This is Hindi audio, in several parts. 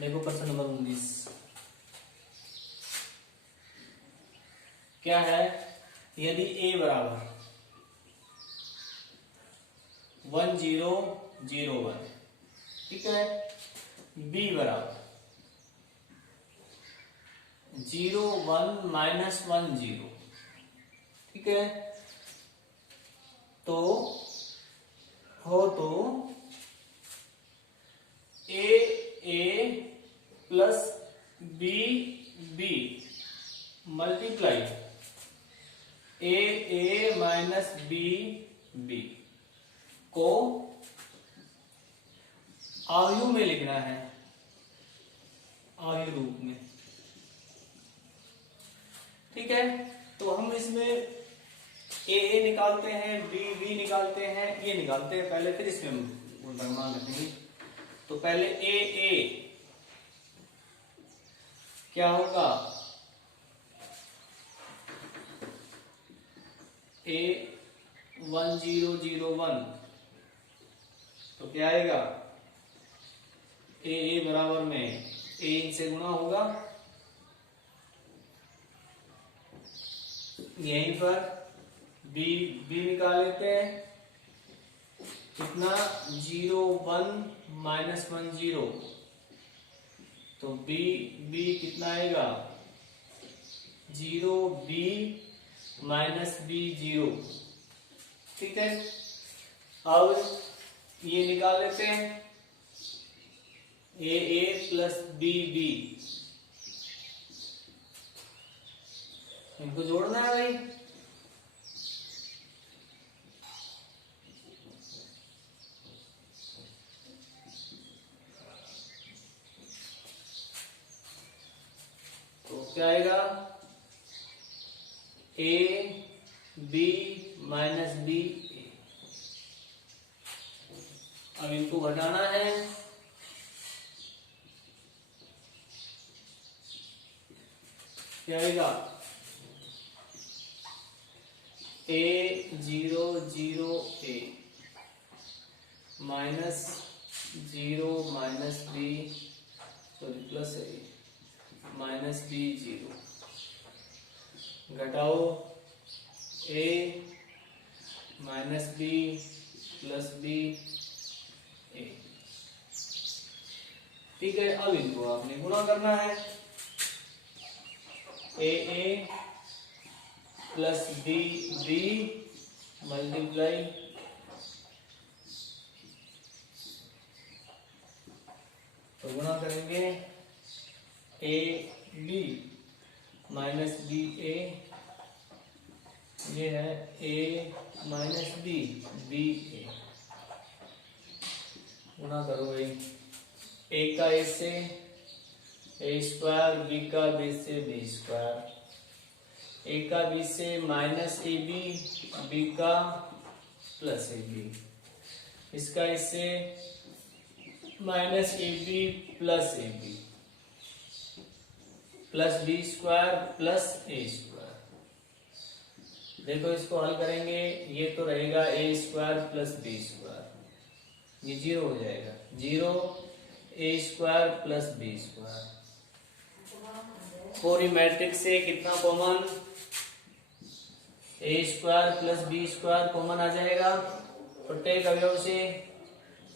देखो प्रश्न नंबर 19 क्या है। यदि a बराबर 1001, ठीक है, b बराबर 01-10, ठीक है, तो a plus b multiply a minus b को आयु में लिखना है, आयु रूप में, ठीक है। तो हम इसमें a निकालते हैं, b निकालते हैं, ये निकालते हैं पहले, फिर इसमें मान लेंगे। तो पहले a क्या होगा, a1001, तो क्या आएगा, a बराबर में a इनसे गुणा होगा, यहीं पर b निकाल लेते हैं, कितना 01-10, तो b कितना आएगा 0b माइनस b0, ठीक है। अब ये निकाल लेते हैं a प्लस b, इनको जोड़ना है भाई। तो क्या आएगा a b माइनस b, अब इनको घटाना है, क्या आएगा a0 minus 0 minus b, sorry plus a minus b0, घटाओ a minus b plus b a, ठीक है। अब इनको आपने गुणा करना है, a प्लस b मल्टीप्लाई तो गुणा करेंगे a b minus b a, ये है a माइनस b a, गुणा करो भाई, a का a से a स्क्वायर, b का b से b स्क्वायर, a का b से माइनस ए b का प्लस ए बी, इसका इससे minus a b plus b square plus a square. देखो इसको हल करेंगे, ये तो रहेगा a square plus b square, ये 0 हो जाएगा, 0 a square plus b square. पूरी मैट्रिक्स से कितना common, a square plus b square common आ जाएगा, प्रत्येक अवयव से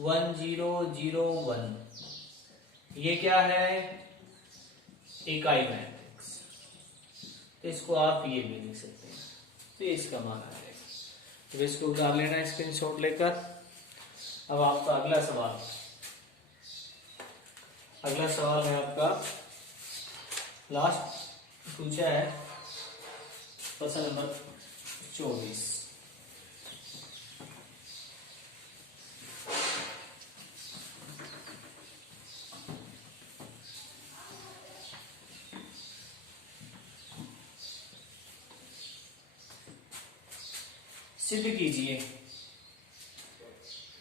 1 0 0 1, ये क्या है इकाई मैट्रिक्स, तो इसको आप ये भी लिख सकते हैं, तो इसका मान आ जाएगा। तो इसको उतार लेना है स्क्रीनशॉट लेकर। अब आपका अगला सवाल है आपका लास्ट पूछा है प्रश्न नंबर 24। सिद्ध कीजिए,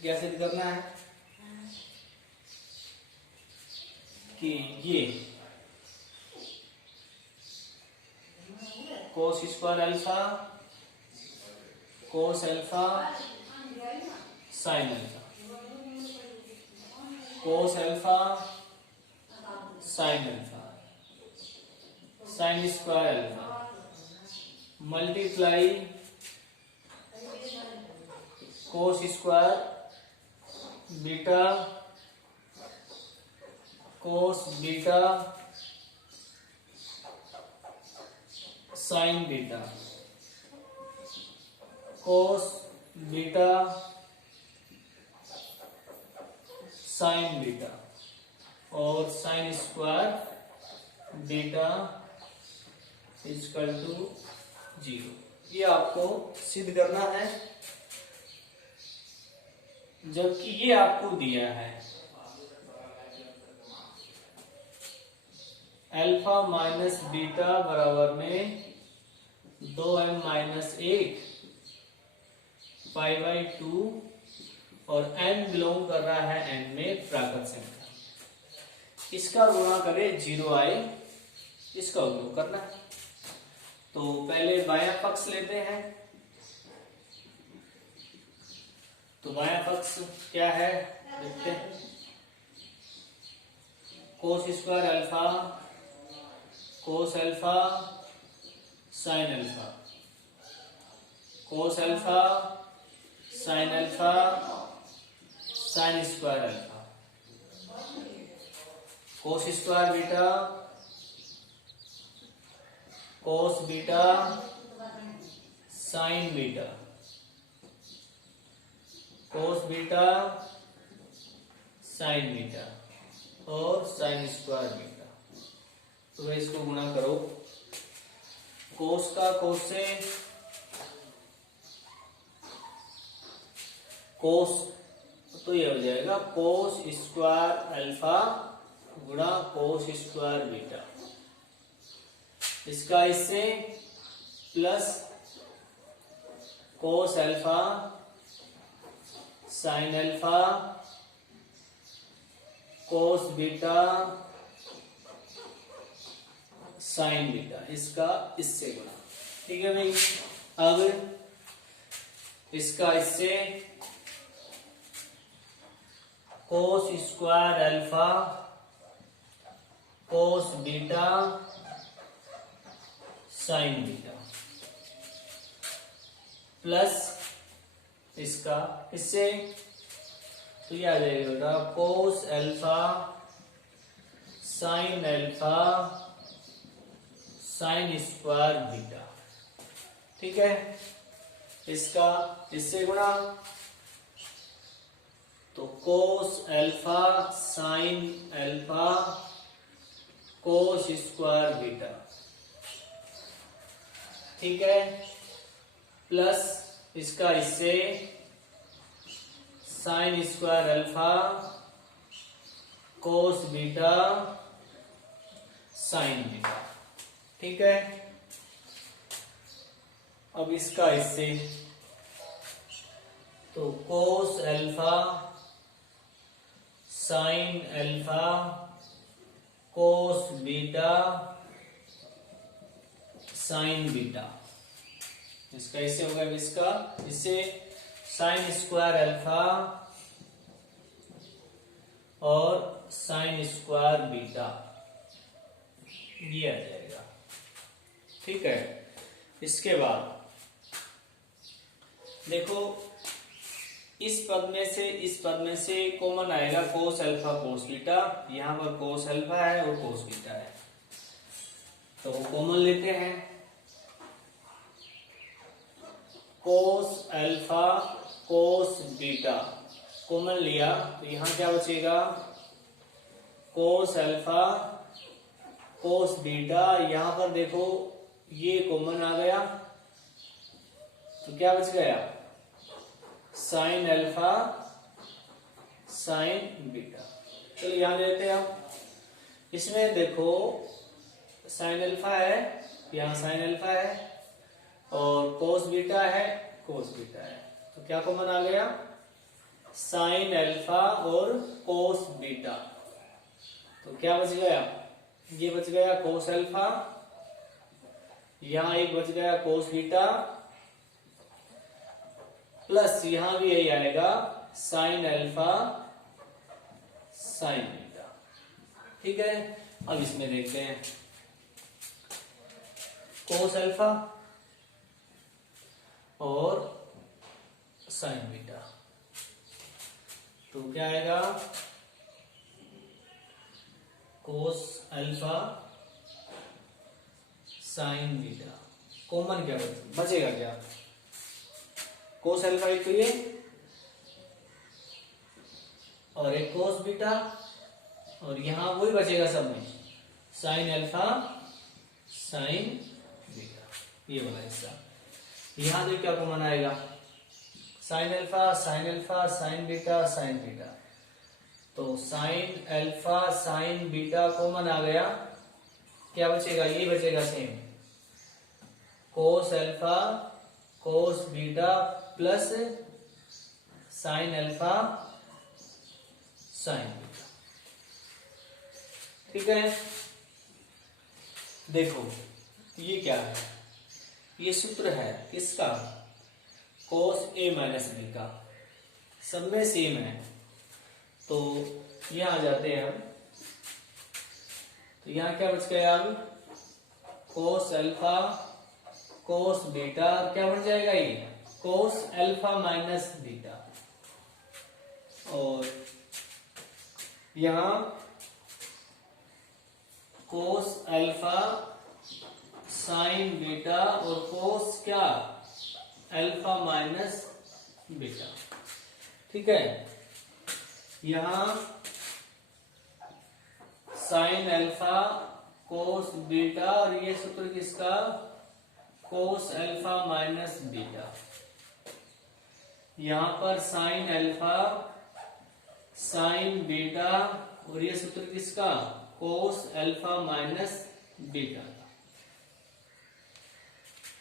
क्या सिद्ध करना है कि ये cos square alpha cos alpha sine alpha, cos alpha sine alpha, sine square alpha multiply cos square beta cos beta sine beta cos beta sine beta और sine square beta equal to 0। ये आपको सिद्ध करना है, जबकि ये आपको दिया है अल्फा माइनस बीटा बराबर में 2m माइनस 1 पाई बाई 2 और n बिलोंग कर रहा है n में प्राकृत संख्या। इसका गुणा करें 0 आए, इसका उपयोग करना है। तो पहले बायां पक्ष लेते हैं। तो बायां पक्ष क्या है देखते हैं। कोस square alpha cos alpha sine alpha cos alpha sine alpha sine square alpha कोस square beta cos beta sine beta cos beta sine beta और साइन स्क्वायर बीटा। तो भाई इसको गुणा करो, कोस का कोस से कोस, तो ये हो जाएगा कोस स्क्वायर अल्फा गुणा कोस स्क्वायर बीटा। इसका इससे plus cos alpha sine alpha cos beta sine beta, इसका इससे गुणा। ठीक है भाई। अब इसका इससे कोस square alpha cos beta sine beta plus इसका इससे, तो ये आ जाएगा बेटा कोस alpha sine alpha sine square beta. ठीक है। इसका इससे गुणा, तो कोस अल्फा साइन अल्फा कोस स्क्वायर बीटा। ठीक है। प्लस इसका इससे sign square alpha cos beta sine beta. ठीक है। अब इसका इससे, तो कोस alpha sine alpha cos beta sine beta. इसका इससे होगा, इसका इससे साइन स्क्वायर अल्फा और साइन स्क्वायर बीटा, ये आ जाएगा। ठीक है। इसके बाद देखो, इस पद में से इस पद में से कॉमन आएगा कोस अल्फा कोस बीटा। यहां पर कोस अल्फा है और कोस बीटा है, तो कॉमन लेते हैं। कोस अल्फा कोस बीटा कॉमन लिया, तो यहां क्या बचेगा कोस अल्फा कोस बीटा। यहां पर देखो ये कॉमन आ गया, तो क्या बच गया साइन अल्फा साइन बीटा। चलो यहां लेते हैं हम। इसमें देखो साइन अल्फा है, यहां साइन अल्फा है और कोस बीटा है कोस बीटा है, तो क्या कॉमन आ गया साइन अल्फा और कोस बीटा। तो क्या बच गया, ये बच गया कोस अल्फा, यहां एक बच गया कोस बीटा, प्लस यहां भी यही आएगा साइन अल्फा साइन बीटा। ठीक है। अब इसमें देखते हैं कोस अल्फा और साइन बीटा, तो क्या आएगा कोस अल्फा साइन बीटा, कॉमन क्या बचेगा क्या, कोस अल्फा एक तो ये और एक कोस बीटा, और यहां वही बचेगा सब में साइन अल्फा साइन बीटा, ये वाला हिस्सा। यहां से क्या कॉमन आएगा sine alpha sine beta sine beta, तो sine alpha sine beta common आ गया, क्या बचेगा ये बचेगा same cos alpha cos beta plus sine alpha sine beta. ठीक है, देखो ये क्या है, ये सूत्र है किसका, कोस ए माइनस बी का, सब में सेम है। तो यहां आ जाते हैं हम, तो यहां क्या बच गया अब कोस अल्फा कोस बीटा, क्या बन जाएगा ये कोस अल्फा माइनस बीटा, और यहां कोस अल्फा साइन बीटा और कोस क्या अल्फा माइनस बीटा। ठीक है, यहां साइन अल्फा कोस बीटा और ये सूत्र किसका कोस अल्फा माइनस बीटा, यहां पर साइन अल्फा साइन बीटा और ये सूत्र किसका कोस अल्फा माइनस बीटा।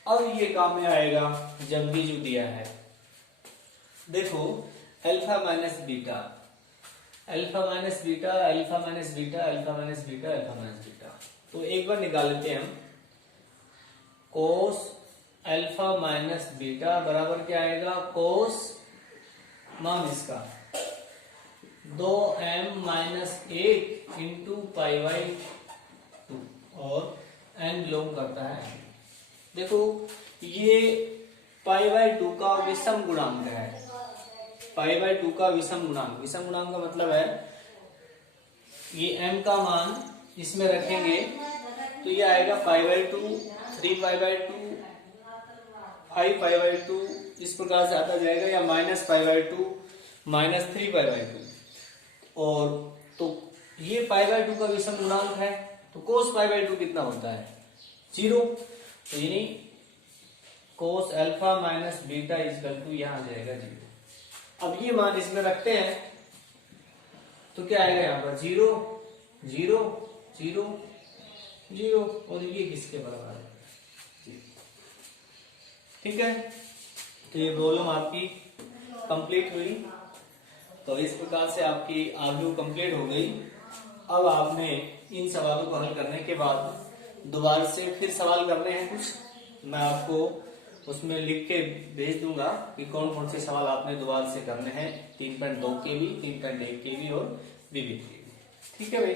अब ये काम में आएगा जब भी जो दिया है, देखो alpha minus beta alpha minus beta alpha minus beta alpha minus beta alpha minus beta, तो एक बार निकाल लेते हैं हम, कोस अल्फा माइनस बीटा बराबर क्या आएगा कोस मान इसका 2m minus 1 into pi by 2 और n बिलोंग करता है। देखो ये पाई बाई 2 का विषम गुणांक है, पाई बाई 2 का विषम गुणांक, विषम गुणांक का मतलब है ये m का मान इसमें रखेंगे तो ये आएगा pi by 2 3 pi by 2 5 pi by 2 इस प्रकार से आता जाएगा, या minus pi by 2 minus 3 pi by 2, और तो ये पाई बाई 2 का विषम गुणांक है, तो कोस पाई बाई 2 कितना होता है 0, तो यानी cos alpha minus beta equal to यहां आ जाएगा 0। अब ये मान इसमें रखते हैं तो क्या आएगा यहाँ पर 0 0 0 0, और ये किसके बराबर है। ठीक है, तो ये प्रॉब्लम आपकी कंप्लीट हुई, तो इस प्रकार से आपकी आरयू कंप्लीट हो गई। अब आपने इन सवालों को हल करने के बाद दोबारा से फिर सवाल करने हैं कुछ, मैं आपको उसमें लिख के भेज दूंगा कि कौन कौन से सवाल आपने दोबारा से करने हैं, 3.2 के भी 3.1 के भी और विविध के भी। ठीक है भाई।